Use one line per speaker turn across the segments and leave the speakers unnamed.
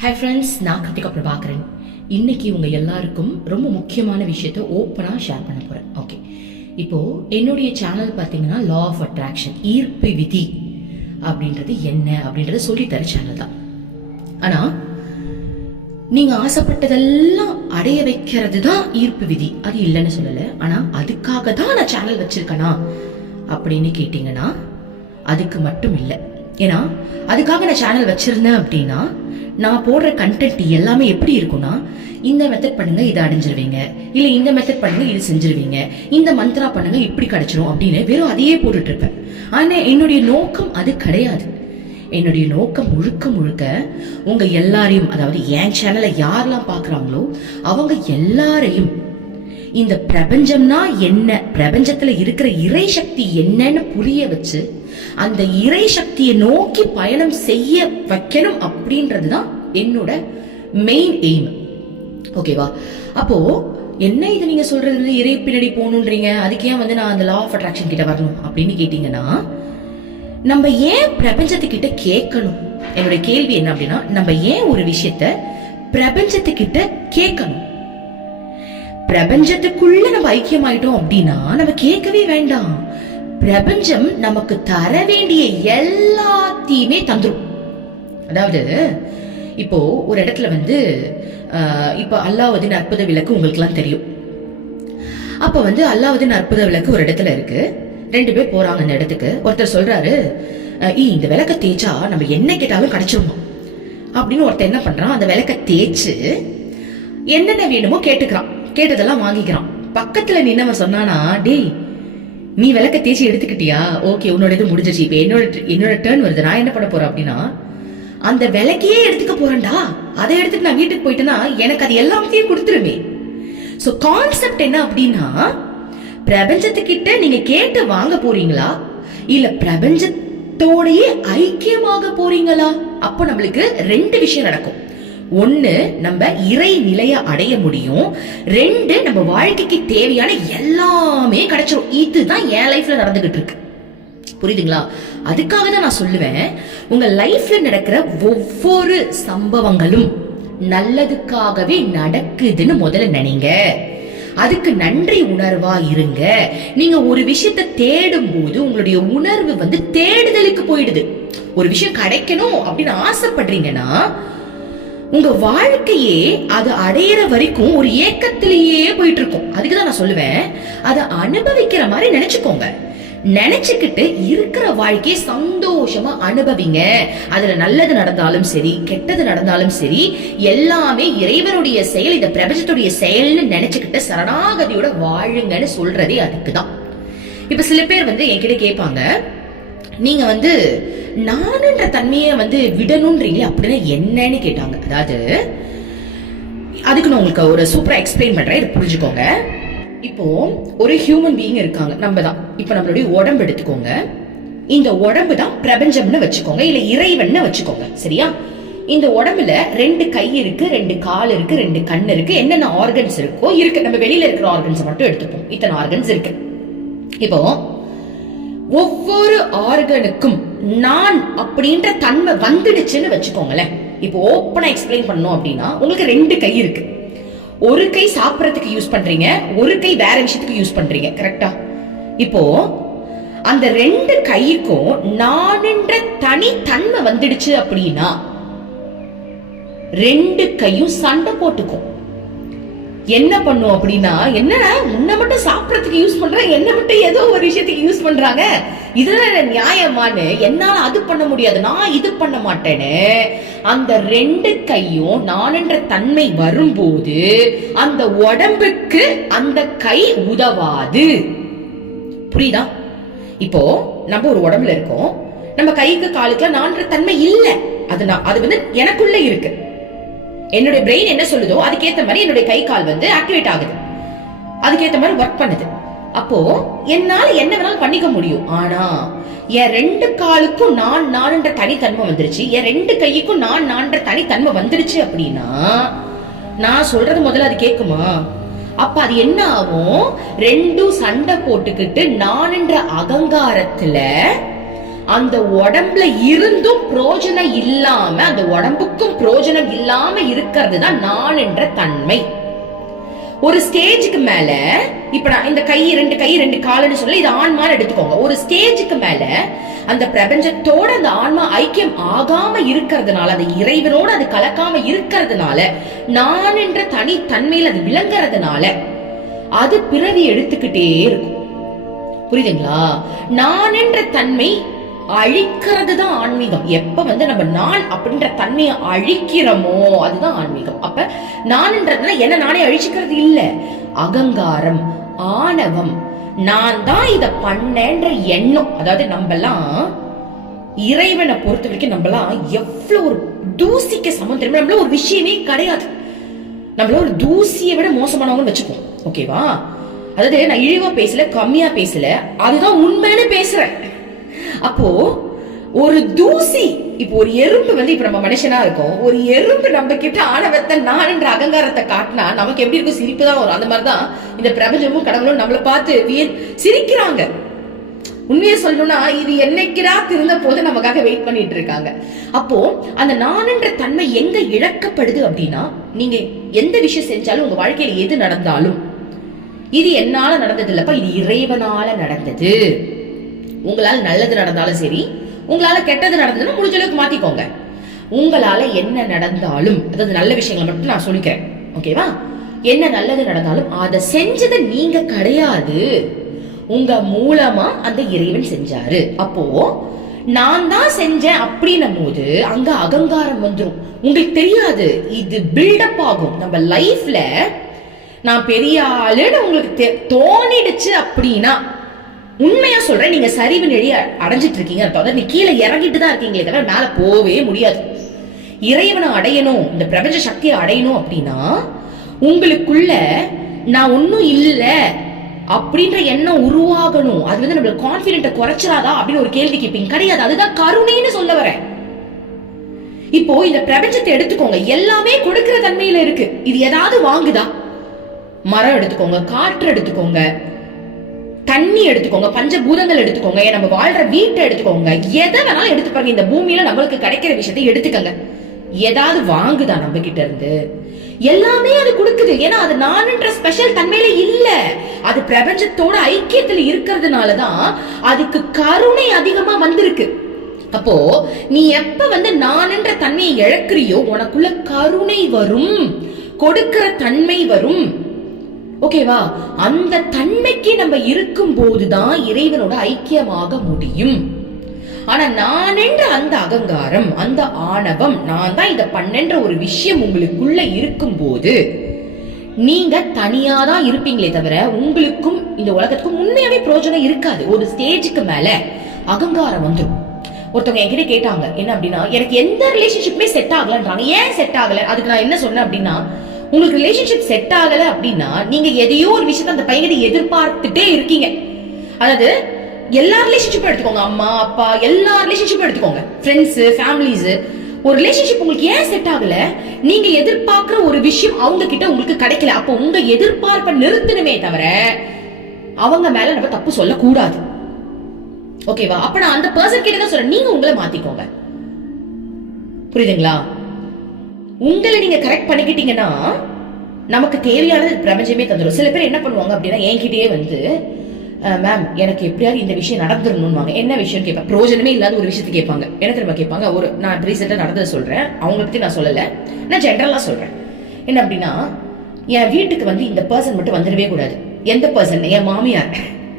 Hi friends நான் கிருத்திகா பிரபாகரன். இன்னைக்கு உங்க எல்லாருக்கும் ரொம்ப முக்கியமான விஷயத்த ஓப்பனா ஷேர் பண்ண போறேன். ஓகே இப்போ என்னுடைய சேனல் பார்த்தீங்கன்னா லா ஆஃப் அட்ராக்ஷன் ஈர்ப்பு விதி அப்படின்றது என்ன அப்படின்றத சொல்லித்தர சேனல் தான். ஆனா நீங்க ஆசைப்பட்டதெல்லாம் அடைய வைக்கிறது தான் ஈர்ப்பு விதி. அது இல்லைன்னு சொல்லலை. ஆனா அதுக்காக தான் நான் சேனல் வச்சிருக்கேனா அப்படின்னு கேட்டீங்கன்னா அதுக்கு மட்டும் இல்லை. ஏன்னா அதுக்காக நான் சேனல் வச்சிருந்தேன் அப்படின்னா நான் போடுற கண்டென்ட் எல்லாமே எப்படி இருக்கும்னா இந்த மெத்தட் பண்ணுங்க இதை அடைஞ்சிருவீங்க. இல்லை இந்த மெத்தட் பண்ணுங்க இது செஞ்சிருவீங்க. இந்த மந்த்ரா பண்ணுங்க இப்படி கிடைச்சிரும் அப்படின்னு வெறும் அதையே போட்டுட்டு இருப்பேன். ஆனால் என்னுடைய நோக்கம் அது கிடையாது. என்னுடைய நோக்கம் முழுக்க முழுக்க உங்க எல்லாரையும் அதாவது என் சேனலை யாரெல்லாம் பாக்குறாங்களோ அவங்க எல்லாரையும் இந்த பிரபஞ்சம்னா என்ன? பிரபஞ்சத்துல இருக்கிற இறை சக்தி என்னன்னு புரிய வச்சு அந்த இறை சக்தியை நோக்கி பயணம் செய்ய வைக்கணும் அப்படின்றதுதான் என்னோட மெயின் எய்ம் ஓகேவா அப்போ என்ன இது நீங்க சொல்றது? வந்து இறை பின்னாடி போகணுன்றீங்க. அதுக்கு ஏன் வந்து நான் அந்த லா ஆஃப் அட்ராக்ஷன் கிட்ட வரணும் அப்படின்னு கேட்டீங்கன்னா நம்ம ஏன் பிரபஞ்சத்துக்கிட்ட கேட்கணும்? என்னுடைய கேள்வி என்ன அப்படின்னா நம்ம ஏன் ஒரு விஷயத்த பிரபஞ்சத்துக்கிட்ட கேட்கணும்? பிரபஞ்சத்துக்குள்ள நம்ம ஐக்கியமாயிட்டோம் அப்படின்னா நம்ம கேட்கவே வேண்டாம். பிரபஞ்சம் நமக்கு தர வேண்டிய எல்லாத்தையுமே தந்துடும் அதாவது இப்போ ஒரு இடத்துல வந்து இப்போ அல்லாவுதீன் அற்புத விளக்கு உங்களுக்குலாம் தெரியும். அப்போ வந்து அல்லாவுதீன் அற்புத விளக்கு ஒரு இடத்துல இருக்கு. ரெண்டு பேர் போறாங்க அந்த இடத்துக்கு. ஒருத்தர் சொல்றாரு "ஈ, இந்த விளக்க தேய்ச்சா நம்ம என்ன கேட்டாலும் கிடைச்சிருமா? அப்படின்னு ஒருத்தர் என்ன பண்றான் அந்த விளக்க தேய்ச்சு என்னென்ன வேணுமோ கேட்டுக்கிறான். கேட்டதெல்லாம் வாங்கிக்கிறான். பக்கத்துல நின்னவன் சொன்னானா டேய் நீ விளக்க தேய்ச்சி எடுத்துக்கிட்டியா? ஓகே உன்னோட இது முடிஞ்சிச்சு. இப்போ என்னோட என்னோட டேர்ன் வருது. நான் என்ன பண்ண போறேன் அப்படின்னா அந்த விளக்கையே எடுத்துக்க போறேன்டா. அதை எடுத்துட்டு நான் வீட்டுக்கு போயிட்டேன்னா எனக்கு அது எல்லாத்தையும் கொடுத்துருமே. ஸோ கான்செப்ட் என்ன அப்படின்னா பிரபஞ்சத்துக்கிட்ட நீங்க கேட்டு வாங்க போறீங்களா? இல்ல பிரபஞ்சத்தோடையே ஐக்கியமாக போறீங்களா? அப்போ நம்மளுக்கு ரெண்டு விஷயம் நடக்கும். ஒன்று நம்ம இறை நிலையை அடைய முடியும். ரெண்டு நம்ம வாழ்க்கைக்கு தேவையான எல்லாமே கிடைச்சிரும். இதுதான் என் லைஃப்ல நடந்துகிட்டு இருக்கு. புரியுதுங்களா? அதுக்காக தான் நான் சொல்லுவேன் உங்க லைஃப்ல நடக்கிற ஒவ்வொரு சம்பவங்களும் நல்லதுக்காகவே நடக்குதுன்னு முதல்ல நினைங்க. அதுக்கு நன்றி உணர்வா இருங்க. நீங்க ஒரு விஷயத்த தேடும் போது உங்களுடைய உணர்வு வந்து தேடுதலுக்கு போயிடுது. ஒரு விஷயம் கிடைக்கணும் அப்படின்னு ஆசைப்படுறீங்கன்னா உங்க வாழ்க்கையே அது அடையிற வரைக்கும் ஒரு ஏக்கத்திலேயே போயிட்டு இருக்கும் அதுக்கு தான் நான் சொல்லுவேன். அதை அனுபவிக்கிற மாதிரி நினைச்சுக்கோங்க. நினைச்சுக்கிட்டு இருக்கிற வாழ்க்கையை சந்தோஷமா அனுபவிங்க. அதுல நல்லது நடந்தாலும் சரி கெட்டது நடந்தாலும் சரி எல்லாமே இறைவனுடைய செயல் இந்த பிரபஞ்சத்துடைய செயல்னு நினைச்சுக்கிட்டு சரணாகதியோட வாழுங்கன்னு சொல்றதே அதுக்கு தான் இப்ப சில பேர் வந்து என்கிட்ட கேட்பாங்க நீங்க வந்து நானுன்ற தன்மையை வந்து விடணும்ன்றீங்களே அப்படின்னா என்னன்னு கேட்டாங்க. அதாவது அதுக்கு நான் உங்களுக்கு ஒரு சூப்பரா எக்ஸ்பிளைன் பண்றேன். இது புரிஞ்சுக்கோங்க. இப்போ ஒரு ஹியூமன் பீயிங் இருக்காங்க. நம்ம தான். இப்போ நம்மளுடைய உடம்பு எடுத்துக்கோங்க. இந்த உடம்பு தான் பிரபஞ்சம்னு வச்சுக்கோங்க. இல்ல இறைவன்னு வச்சுக்கோங்க. சரியா? இந்த உடம்புல ரெண்டு கை இருக்கு ரெண்டு கால் இருக்கு ரெண்டு கண் இருக்கு. என்னென்ன ஆர்கன்ஸ் இருக்கோ இருக்கு. நம்ம வெளியில இருக்கிற ஆர்கன்ஸ் மட்டும் எடுத்துப்போம். இத்தனை ஆர்கன்ஸ் இருக்கு. இப்போ ஒவ்வொரு ஆர்கனுக்கும் நான் அப்படின்ற தன்மை வந்துடுச்சுன்னு வச்சுக்கோங்களேன். இப்போ ஓப்பனா எக்ஸ்பிளைன் பண்ணோம் அப்படின்னா உங்களுக்கு ரெண்டு கை இருக்கு. ஒரு கை சாப்பிடறதுக்கு யூஸ் பண்றீங்க ஒரு கை வேற விஷயத்துக்கு யூஸ் பண்றீங்க கரெக்டா இப்போ அந்த ரெண்டு கைக்கும் நானின்ற தனி தன்மை வந்துடுச்சு அப்படின்னா ரெண்டு கையும் சண்டை போட்டுக்கும். என்ன பண்ணும் அப்படின்னா என்னடா உன்னை மட்டும் சாப்பிட்றதுக்கு யூஸ் பண்ற என்ன மட்டும் ஏதோ ஒரு விஷயத்துக்கு யூஸ் பண்றாங்க. இதெல்லாம் நியாயமானு என்னால அது பண்ண முடியாது. நான் இது பண்ண மாட்டேன்னு அந்த ரெண்டு கையும் நானென்ற தன்மை வரும்போது அந்த உடம்புக்கு அந்த கை உதவாது. புரியுதா? இப்போ நம்ம ஒரு உடம்புல இருக்கோம். நம்ம கைக்கு காலுக்கு நான்ற தன்மை இல்லை. அது நான் அது வந்து எனக்குள்ள இருக்கு. என்னுடைய பிரெயின் என்ன சொல்லுதோ அதுக்கேத்த மாதிரி என்னுடைய கை கால் வந்து ஆக்டிவேட் ஆகுது. அதுக்கேத்த மாதிரி ஒர்க் பண்ணுது. அப்போ என்னால என்ன வேணாலும் பண்ணிக்க முடியும். ஆனா என் ரெண்டு காலுக்கும் நான் நான்ன்ற தனித்தன்மை வந்துருச்சு. என் ரெண்டு கைக்கும் நான் நான்ன்ற தனித்தன்மை வந்துருச்சு அப்படின்னா நான் சொல்றது முதல்ல அது கேக்குமா? அப்ப அது என்ன ஆகும்? ரெண்டும் சண்டை போட்டுக்கிட்டு நான்ன்ற அகங்காரத்துல அந்த உடம்புல இருந்தும் புரோஜனம் இல்லாம அந்த உடம்புக்கும் புரோஜனம் இல்லாம இருக்கிறது தான் நான் என்ற தன்மை. ஒரு ஸ்டேஜுக்கு மேல இப்ப நான் இந்த கை ரெண்டு கை ரெண்டு காலன்னு சொல்லி இது ஆன்மான்னு எடுத்துக்கோங்க. ஒரு ஸ்டேஜுக்கு மேல அந்த பிரபஞ்சத்தோட அந்த ஆன்மா ஐக்கியம் ஆகாம இருக்கிறதுனால அந்த இறைவனோட அது கலக்காம இருக்கிறதுனால நான் என்ற தனி தன்மையில அது விளங்குறதுனால அது பிறவி எடுத்துக்கிட்டே இருக்கும். புரியுதுங்களா? நான் என்ற தன்மை அழிக்கிறது தான் ஆன்மீகம். எப்ப வந்து நம்ம நான் அப்படின்ற தன்மையை அழிக்கிறோமோ அதுதான் ஆன்மீகம். அப்ப நான்ன்றதுனா என்ன? நானே அழிச்சுக்கிறது இல்ல. அகங்காரம் ஆணவம். நான் தான் இத பண்ணேன்ற எண்ணம். அதாவது நம்மலாம் இறைவனை பொறுத்த வரைக்கும் நம்மலாம் எவ்வளவு ஒரு தூசிக்கு சமம் தெரியுமா? நம்மள ஒரு விஷயமே கிடையாது. நம்மள ஒரு தூசியை விட மோசமானவங்கன்னு வச்சுப்போம். ஓகேவா அதாவது நான் இழிவா பேசல கம்மியா பேசல அதுதான் உண்மைன்னு பேசுறேன். அப்போ ஒரு தூசி இப்போ ஒரு எறும்பு வந்து இப்ப நம்ம மனுஷனா இருக்கோம். ஒரு எறும்பு நம்ம கிட்ட ஆணவத்தை நான் என்ற அகங்காரத்தை காட்டினா நமக்கு எப்படி இருக்கும்? சிரிப்பு தான் வரும். அந்த மாதிரிதான் இந்த பிரபஞ்சமும் கடவுளும் நம்மளை பார்த்து சிரிக்கிறாங்க. உண்மையை சொல்லணும்னா இது என்னைக்கிறா திருந்த போது நமக்காக வெயிட் பண்ணிட்டு இருக்காங்க. அப்போ அந்த நானென்ற தன்மை எங்க இழக்கப்படுது அப்படின்னா நீங்க எந்த விஷயம் செஞ்சாலும் உங்க வாழ்க்கையில எது நடந்தாலும் இது என்னால நடந்தது இல்லப்பா இது இறைவனால நடந்தது. உங்களால் நல்லது நடந்தாலும் சரி உங்களால கெட்டது நடந்ததுன்னா முடிஞ்ச அளவுக்கு மாத்திக்கோங்க. உங்களால என்ன நடந்தாலும் அதாவது நல்ல விஷயங்களை மட்டும் நான் சொல்லிக்கிறேன். ஓகேவா? என்ன நல்லது நடந்தாலும் அதை செஞ்சது நீங்க கிடையாது. உங்க மூலமா அந்த இறைவன் செஞ்சாரு. அப்போ நான் தான் செஞ்சேன் அப்படின்னும் போது அங்க அகங்காரம் வந்துடும் உங்களுக்கு தெரியாது இது பில்டப் ஆகும். நம்ம லைஃப்ல நான் பெரிய ஆளுன்னு உங்களுக்கு தெ- தோணிடுச்சு அப்படின்னா உண்மையா சொல்றேன் நீங்க சரிவு நெறி அடைஞ்சிட்டு இருக்கீங்க அர்த்தம். அதாவது நீ கீழே இறங்கிட்டு தான் இருக்கீங்களே தவிர மேல போகவே முடியாது. இறைவனை அடையணும் இந்த பிரபஞ்ச சக்தியை அடையணும் அப்படின்னா உங்களுக்குள்ள நான் ஒன்னும் இல்ல அப்படின்ற எண்ணம் உருவாகணும். அது வந்து நம்மளுக்கு கான்பிடென்ட்டை குறைச்சிடாதா அப்படின்னு ஒரு கேள்வி கேட்பீங்க கிடையாது அதுதான் கருணைன்னு சொல்ல வரேன். இப்போ இந்த பிரபஞ்சத்தை எடுத்துக்கோங்க. எல்லாமே கொடுக்கிற தன்மையில இருக்கு. இது ஏதாவது வாங்குதா? மரம் எடுத்துக்கோங்க காற்று எடுத்துக்கோங்க தண்ணி எடுத்துக்கோங்க பஞ்சபூதங்கள் எடுத்துக்கோங்க நம்ம வாழ்ற வீட்டை எடுத்துக்கோங்க. எதை வேணாலும் எடுத்து பாருங்க இந்த பூமியில நம்மளுக்கு கிடைக்கிற விஷயத்தை எடுத்துக்கங்க. ஏதாவது வாங்குதா நம்ம கிட்ட இருந்து? எல்லாமே அது கொடுக்குது. ஏன்னா அது நானுன்ற ஸ்பெஷல் தன்மையில இல்ல. அது பிரபஞ்சத்தோட ஐக்கியத்துல இருக்கிறதுனாலதான் அதுக்கு கருணை அதிகமா வந்திருக்கு. அப்போ நீ எப்ப வந்து நானுன்ற தன்மையை இழக்கிறியோ உனக்குள்ள கருணை வரும். கொடுக்கிற தன்மை வரும். ஓகேவா அந்த தன்மைக்கு நம்ம இருக்கும் போதுதான் இறைவனோட ஐக்கியமாக முடியும். ஆனா நான் என்ற அந்த அகங்காரம் அந்த ஆணவம் நான் தான் இதை பண்ணென்ற ஒரு விஷயம் உங்களுக்குள்ள இருக்கும்போது நீங்க தனியா தான் இருப்பீங்களே தவிர உங்களுக்கும் இந்த உலகத்துக்கும் உண்மையாவே பிரயோஜனம் இருக்காது. ஒரு ஸ்டேஜுக்கு மேல அகங்காரம் வந்துடும் ஒருத்தவங்க என்கிட்ட கேட்டாங்க என்ன அப்படின்னா எனக்கு எந்த ரிலேஷன்ஷிப்புமே செட் ஆகலன்றாங்க. ஏன் செட் ஆகல? அதுக்கு நான் என்ன சொன்னேன் அப்படின்னா உங்களுக்கு ரிலேஷன்ஷிப் செட் ஆகல அப்படின்னா நீங்க எதையோ ஒரு விஷயத்த அந்த பையனை எதிர்பார்த்துட்டே இருக்கீங்க. அதாவது எல்லா ரிலேஷன்ஷிப்பும் எடுத்துக்கோங்க. அம்மா அப்பா எல்லா ரிலேஷன்ஷிப்பும் எடுத்துக்கோங்க. ஃப்ரெண்ட்ஸ் ஃபேமிலிஸ் ஒரு ரிலேஷன்ஷிப் உங்களுக்கு ஏன் செட் ஆகல? நீங்க எதிர்பார்க்கிற ஒரு விஷயம் அவங்க கிட்ட உங்களுக்கு கிடைக்கல. அப்போ உங்க எதிர்பார்ப்பை நிறுத்தணுமே தவிர அவங்க மேல நம்ம தப்பு சொல்லக்கூடாது. ஓகேவா அப்ப நான் அந்த பர்சன் கிட்ட தான் சொல்றேன். நீங்க உங்களை மாத்திக்கோங்க. புரியுதுங்களா? உங்களை நீங்க கரெக்ட் பண்ணிக்கிட்டீங்கன்னா நமக்கு தேவையானது பிரபஞ்சமே தந்துடும் சில பேர் என்ன பண்ணுவாங்க அப்படின்னா என்கிட்டயே வந்து மேம் எனக்கு எப்படியாவது இந்த விஷயம் நடந்துடணும்வாங்க என்ன விஷயம் கேட்பாங்க பிரயோஜனமே இல்லாத ஒரு விஷயத்தை கேட்பாங்க. என்ன தெரியுமா கேட்பாங்க? ஒரு நான் ரீசெண்டாக நடந்ததை சொல்றேன். அவங்கள பத்தி நான் சொல்லலை. நான் ஜென்ரலா சொல்றேன். என்ன அப்படின்னா என் வீட்டுக்கு வந்து இந்த பர்சன் மட்டும் வந்துடவே கூடாது. எந்த பர்சன் என் மாமியார்.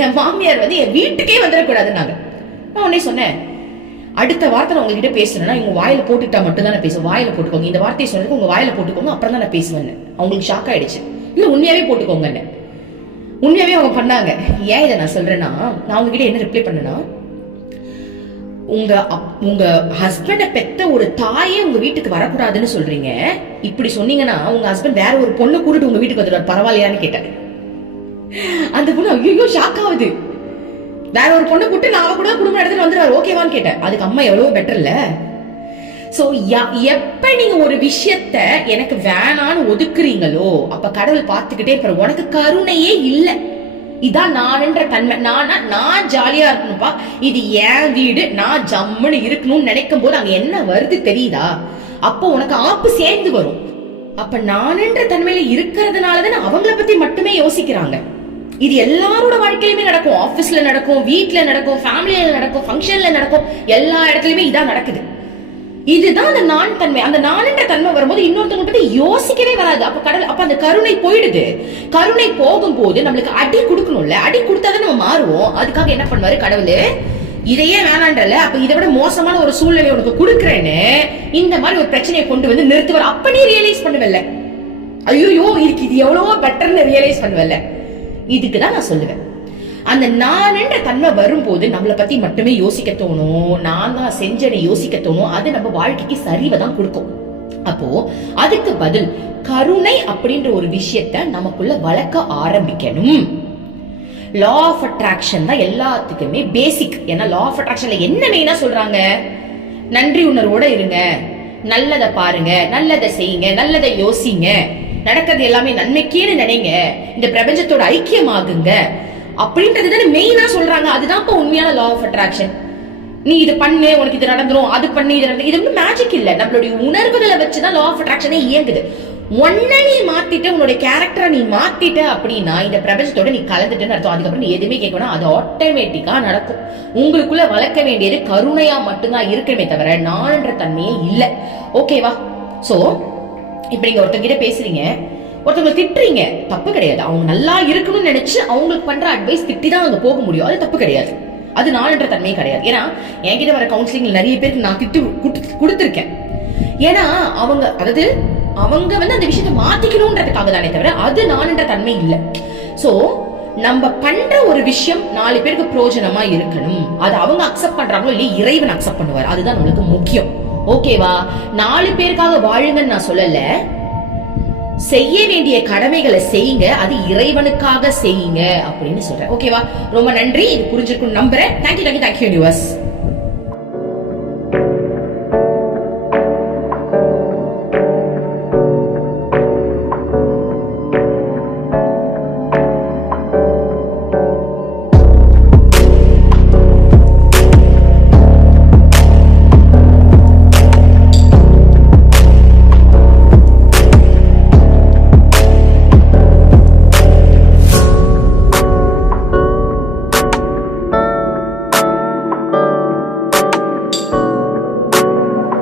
என் மாமியார் வந்து என் வீட்டுக்கே வந்துடக்கூடாதுன்னாங்க. நான் உடனே சொன்னேன் அடுத்த வார்த்தை நான் உங்ககிட்ட பேசுறேன்னா உங்க வாயில போட்டுட்டா மட்டும் தான் நான் பேசுவேன் வாயில போட்டுக்கோங்க. இந்த வார்த்தையை சொன்னதுக்கு உங்க வாயில போட்டுக்கோங்க அப்புறம் தான் நான் பேசுவேன் அவங்களுக்கு ஷாக் ஆயிடுச்சு. இல்ல உண்மையாவே போட்டுக்கோங்க உண்மையாவே அவங்க பண்ணாங்க. ஏன் இதை நான் சொல்றேன்னா நான் அவங்க கிட்ட என்ன ரிப்ளை பண்ணேன்னா உங்க அப்- உங்க ஹஸ்பண்ட பெத்த ஒரு தாயே உங்க வீட்டுக்கு வரக்கூடாதுன்னு சொல்றீங்க. இப்படி சொன்னீங்கன்னா உங்க ஹஸ்பண்ட் வேற ஒரு பொண்ணு கூட்டிட்டு உங்க வீட்டுக்கு வந்துடுவார். பரவாயில்லையான்னு கேட்டேன். அந்த பொண்ணு ஐயோ ஷாக் ஆகுது. வேற ஒரு பொண்ணு கூட்டு நான் கூட குடும்பம் நடத்திட்டு வந்துடுவாரு ஓகேவான்னு கேட்டேன். அதுக்கு அம்மா எவ்வளவு பெட்டர் இல்ல. சோ எப்ப நீங்க ஒரு விஷயத்த எனக்கு வேணான்னு ஒதுக்குறீங்களோ அப்ப கடவுள் பார்த்துக்கிட்டே இருப்பாரு. உனக்கு கருணையே இல்ல. இதான் நானுன்ற தன்மை. நானா நான் ஜாலியா இருக்கணும்ப்பா. இது என் வீடு. நான் ஜம்முன்னு இருக்கணும்னு நினைக்கும் போது அங்க என்ன வருது தெரியுதா? அப்போ உனக்கு ஆப்பு சேர்ந்து வரும். அப்ப நானுன்ற தன்மையில இருக்கிறதுனாலதான் அவங்கள பத்தி மட்டுமே யோசிக்கிறாங்க. இது எல்லாரோட வாழ்க்கையிலுமே நடக்கும். ஆஃபீஸ்ல நடக்கும் வீட்டில் நடக்கும் ஃபேமிலியில நடக்கும் ஃபங்க்ஷன்ல நடக்கும் எல்லா இடத்துலயுமே இதான் நடக்குது. இதுதான் அந்த நான் தன்மை. அந்த நான்ன்ற தன்மை வரும்போது இன்னொருத்தவங்க பத்தி யோசிக்கவே வராது. அப்ப கடவுள் அப்ப அந்த கருணை போயிடுது. கருணை போகும்போது நம்மளுக்கு அடி கொடுக்கணும்ல. அடி கொடுத்தாதான் நம்ம மாறுவோம். அதுக்காக என்ன பண்ணுவாரு கடவுள்? இதையே வேணான்றல. அப்ப இதை விட மோசமான ஒரு சூழ்நிலை உனக்கு கொடுக்குறேன்னு இந்த மாதிரி ஒரு பிரச்சனையை கொண்டு வந்து நிறுத்துவார். அப்ப நீ ரியலைஸ் பண்ணுவல்ல. ஐயோ இதுக்கு இது எவ்வளவோ பெட்டர்னு ரியலைஸ் பண்ணுவல்ல. இதுக்கு தான் நான் சொல்லுவேன். அந்த நான்ன்ற தன்மை வரும்போது நம்மளை பத்தி மட்டுமே யோசிக்க தோணும். நான் தான் செஞ்சனை யோசிக்க தோணும். அது நம்ம வாழ்க்கைக்கு சரிவை தான் கொடுக்கும். அப்போ அதுக்கு பதில் கருணை அப்படின்ற ஒரு விஷயத்த நமக்குள்ள வளர்க்க ஆரம்பிக்கணும். லா ஆஃப் அட்ராக்ஷன் தான் எல்லாத்துக்குமே பேசிக் ஏன்னா லா ஆஃப் அட்ராக்ஷன்ல என்ன மெயினா சொல்றாங்க? நன்றி உணர்வோட இருங்க. நல்லதை பாருங்க. நல்லதை செய்யுங்க. நல்லதை யோசிங்க. நடக்கிறது எல்லாமே நன்மைக்கேன்னு நினைங்க. இந்த பிரபஞ்சத்தோட ஐக்கியமாகுங்க. அப்படின்றது தானே மெயினா சொல்றாங்க. அதுதான் இப்போ உண்மையான லா ஆஃப் அட்ராக்ஷன் நீ இது பண்ணு உனக்கு இது நடந்துரும் அது பண்ணு இது நடந்து இது வந்து மேஜிக் இல்ல. நம்மளுடைய உணர்வுகளை வச்சுதான் லா ஆஃப் அட்ராக்ஷனே இயங்குது. ஒன்ன நீ மாத்திட்ட உன்னுடைய கேரக்டரை நீ மாத்திட்ட அப்படின்னா இந்த பிரபஞ்சத்தோட நீ கலந்துட்டேன்னு அர்த்தம். அதுக்கப்புறம் நீ எதுவுமே கேட்கணும் அது ஆட்டோமேட்டிக்கா நடக்கும். உங்களுக்குள்ள வளர்க்க வேண்டியது கருணையா மட்டும்தான் இருக்கணுமே தவிர நான்ன்ற தன்மையே இல்லை. ஓகேவா சோ இப்ப நீங்க ஒருத்தங்கிட்ட பேசுறீங்க ஒருத்தவங்க திட்டுறீங்க தப்பு கிடையாது. அவங்க நல்லா இருக்கணும்னு நினைச்சு அவங்களுக்கு பண்ற அட்வைஸ் திட்டி தான் அங்க போக முடியும். அது தப்பு கிடையாது. அது நான்ன்ற தன்மையே கிடையாது. ஏன்னா என்கிட்ட வர கவுன்சிலிங் நிறைய பேருக்கு நான் திட்டு கொடுத்துருக்கேன். ஏன்னா அவங்க அதாவது அவங்க வந்து அந்த விஷயத்தை மாத்திக்கணும்ன்றதுக்காக தானே தவிர அது நான்ன்ற தன்மை இல்லை. சோ நம்ம பண்ற ஒரு விஷயம் நாலு பேருக்கு பிரயோஜனமா இருக்கணும். அது அவங்க அக்செப்ட் பண்றாங்களோ இல்லையா இறைவன் அக்செப்ட் பண்ணுவார். அதுதான் நம்மளுக்கு முக்கியம். ஓகேவா? நாலு பேருக்காக வாழுங்கன்னு நான் சொல்லல. செய்ய வேண்டிய கடமைகளை செய்யுங்க. அது இறைவனுக்காக செய்யுங்க அப்படின்னு சொல்றேன். ஓகேவா? ரொம்ப நன்றி. இது புரிஞ்சிருக்கும் நம்புறேன். Thank you thank you thank you universe